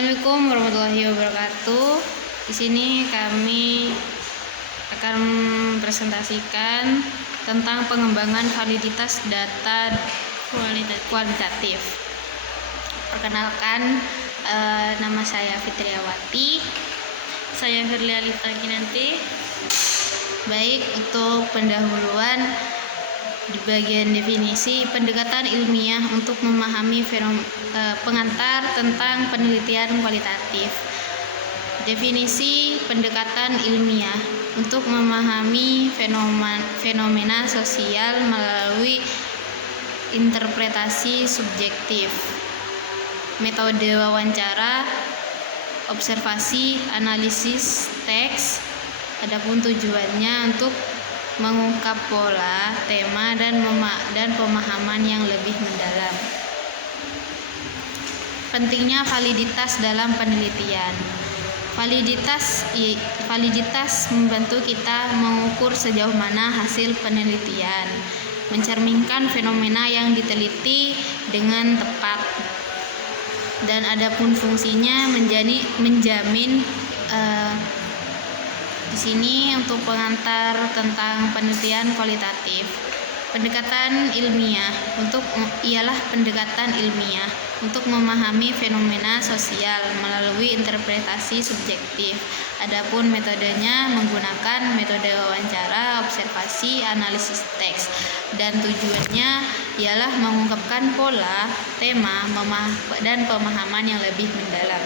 Assalamualaikum warahmatullahi wabarakatuh. Di sini kami akan presentasikan tentang pengembangan validitas data kualitatif. Perkenalkan, nama saya Fitriawati. Saya Firlia Liftakinanti. Baik, untuk pendahuluan di bagian definisi, pendekatan ilmiah untuk memahami pengantar tentang penelitian kualitatif. Definisi pendekatan ilmiah untuk memahami fenomena sosial melalui interpretasi subjektif. Metode wawancara, observasi, analisis teks. Adapun tujuannya untuk mengungkap pola, tema, dan pemahaman yang lebih mendalam. Pentingnya validitas dalam penelitian. Validitas membantu kita mengukur sejauh mana hasil penelitian mencerminkan fenomena yang diteliti dengan tepat. Dan adapun fungsinya menjamin di sini untuk pengantar tentang penelitian kualitatif. Pendekatan ilmiah ialah pendekatan ilmiah untuk memahami fenomena sosial melalui interpretasi subjektif. Adapun metodenya menggunakan metode wawancara, observasi, analisis teks, dan tujuannya ialah mengungkapkan pola, tema, dan pemahaman yang lebih mendalam.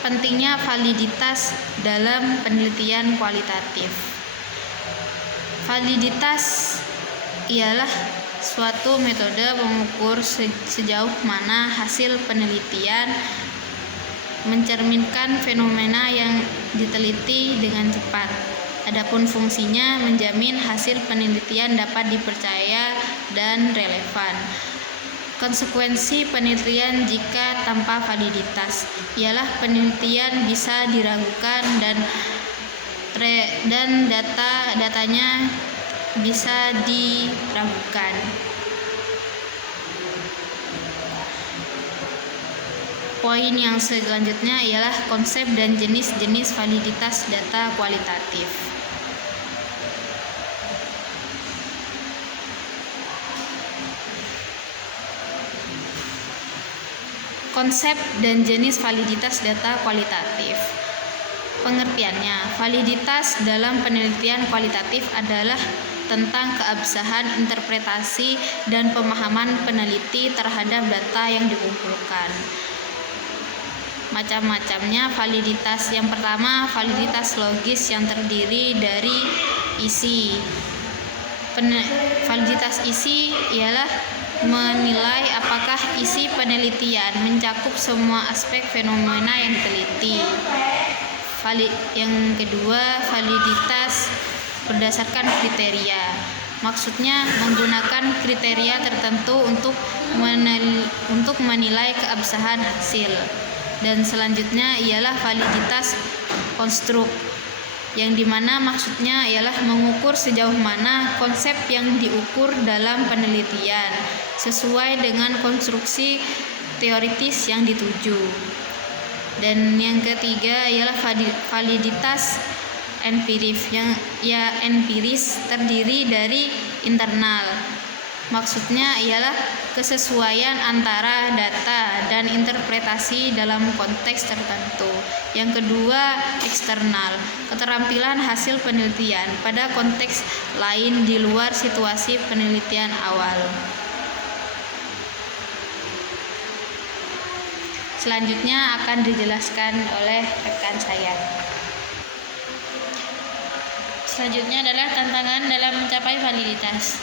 Pentingnya validitas dalam penelitian kualitatif. Validitas ialah suatu metode mengukur sejauh mana hasil penelitian mencerminkan fenomena yang diteliti dengan tepat. Adapun fungsinya menjamin hasil penelitian dapat dipercaya dan relevan. Konsekuensi penelitian jika tanpa validitas ialah penelitian bisa diragukan dan datanya bisa diragukan. Poin yang selanjutnya ialah konsep dan jenis-jenis validitas data kualitatif. Konsep dan jenis validitas data kualitatif. Pengertiannya, validitas dalam penelitian kualitatif adalah tentang keabsahan interpretasi dan pemahaman peneliti terhadap data yang dikumpulkan. Macam-macamnya validitas. Yang pertama, validitas logis yang terdiri dari isi. Validitas isi ialah menilai apakah isi penelitian mencakup semua aspek fenomena yang diteliti. Yang kedua, validitas berdasarkan kriteria. Maksudnya menggunakan kriteria tertentu untuk menilai keabsahan hasil. Dan selanjutnya ialah validitas konstruk, yang dimana maksudnya ialah mengukur sejauh mana konsep yang diukur dalam penelitian sesuai dengan konstruksi teoritis yang dituju. Dan yang ketiga ialah validitas empiris, empiris terdiri dari internal. Maksudnya ialah kesesuaian antara data dan interpretasi dalam konteks tertentu. Yang kedua, eksternal, keterampilan hasil penelitian pada konteks lain di luar situasi penelitian awal. Selanjutnya akan dijelaskan oleh rekan saya. Selanjutnya adalah tantangan dalam mencapai validitas.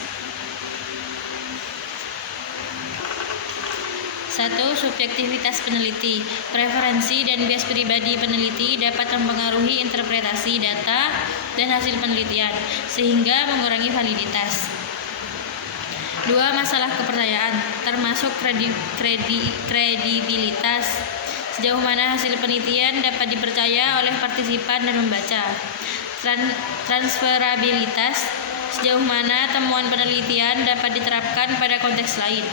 1. Subjektivitas peneliti. Preferensi dan bias pribadi peneliti dapat mempengaruhi interpretasi data dan hasil penelitian, sehingga mengurangi validitas. 2. Masalah kepercayaan, termasuk kredibilitas. Sejauh mana hasil penelitian dapat dipercaya oleh partisipan dan membaca. Transferabilitas, sejauh mana temuan penelitian dapat diterapkan pada konteks lain.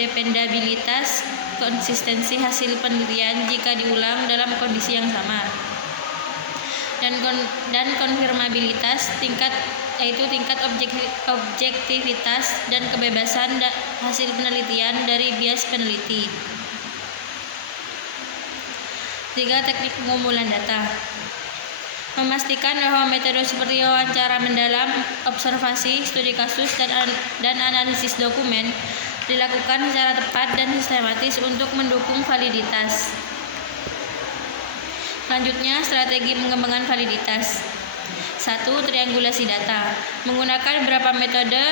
dependabilitas, konsistensi hasil penelitian jika diulang dalam kondisi yang sama, dan konfirmabilitas, yaitu tingkat objektivitas dan kebebasan hasil penelitian dari bias peneliti. 3. Teknik pengumpulan data. Memastikan bahwa metode seperti wawancara mendalam, observasi, studi kasus, dan analisis dokumen dilakukan secara tepat dan sistematis untuk mendukung validitas. Selanjutnya, strategi pengembangan validitas. 1. Triangulasi data. Menggunakan beberapa metode,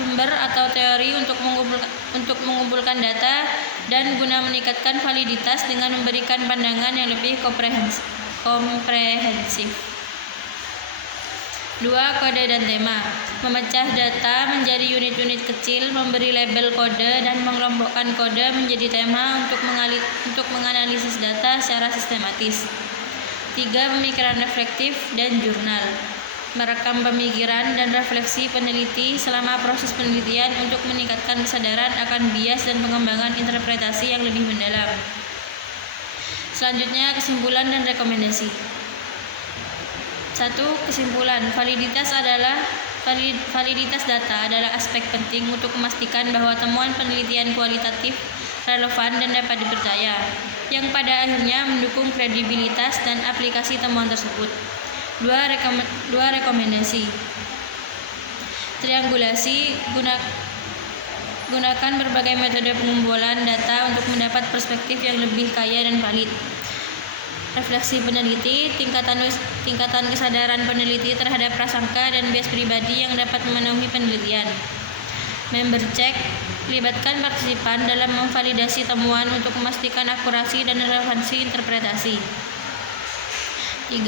sumber, atau teori untuk mengumpulkan data dan guna meningkatkan validitas dengan memberikan pandangan yang lebih komprehensif. 2. Kode dan tema. Memecah data menjadi unit-unit kecil, memberi label kode, dan mengelompokkan kode menjadi tema untuk menganalisis data secara sistematis. 3. Pemikiran reflektif dan jurnal. Merekam pemikiran dan refleksi peneliti selama proses penelitian untuk meningkatkan kesadaran akan bias dan pengembangan interpretasi yang lebih mendalam. Selanjutnya, kesimpulan dan rekomendasi. 1. Kesimpulan. Validitas data adalah aspek penting untuk memastikan bahwa temuan penelitian kualitatif, relevan, dan dapat dipercaya, yang pada akhirnya mendukung kredibilitas dan aplikasi temuan tersebut. 2. Rekomendasi. Triangulasi. Gunakan berbagai metode pengumpulan data untuk mendapat perspektif yang lebih kaya dan valid. Refleksi peneliti, tingkatan kesadaran peneliti terhadap prasangka dan bias pribadi yang dapat memenuhi penelitian. Member check, libatkan partisipan dalam memvalidasi temuan untuk memastikan akurasi dan relevansi interpretasi. 3.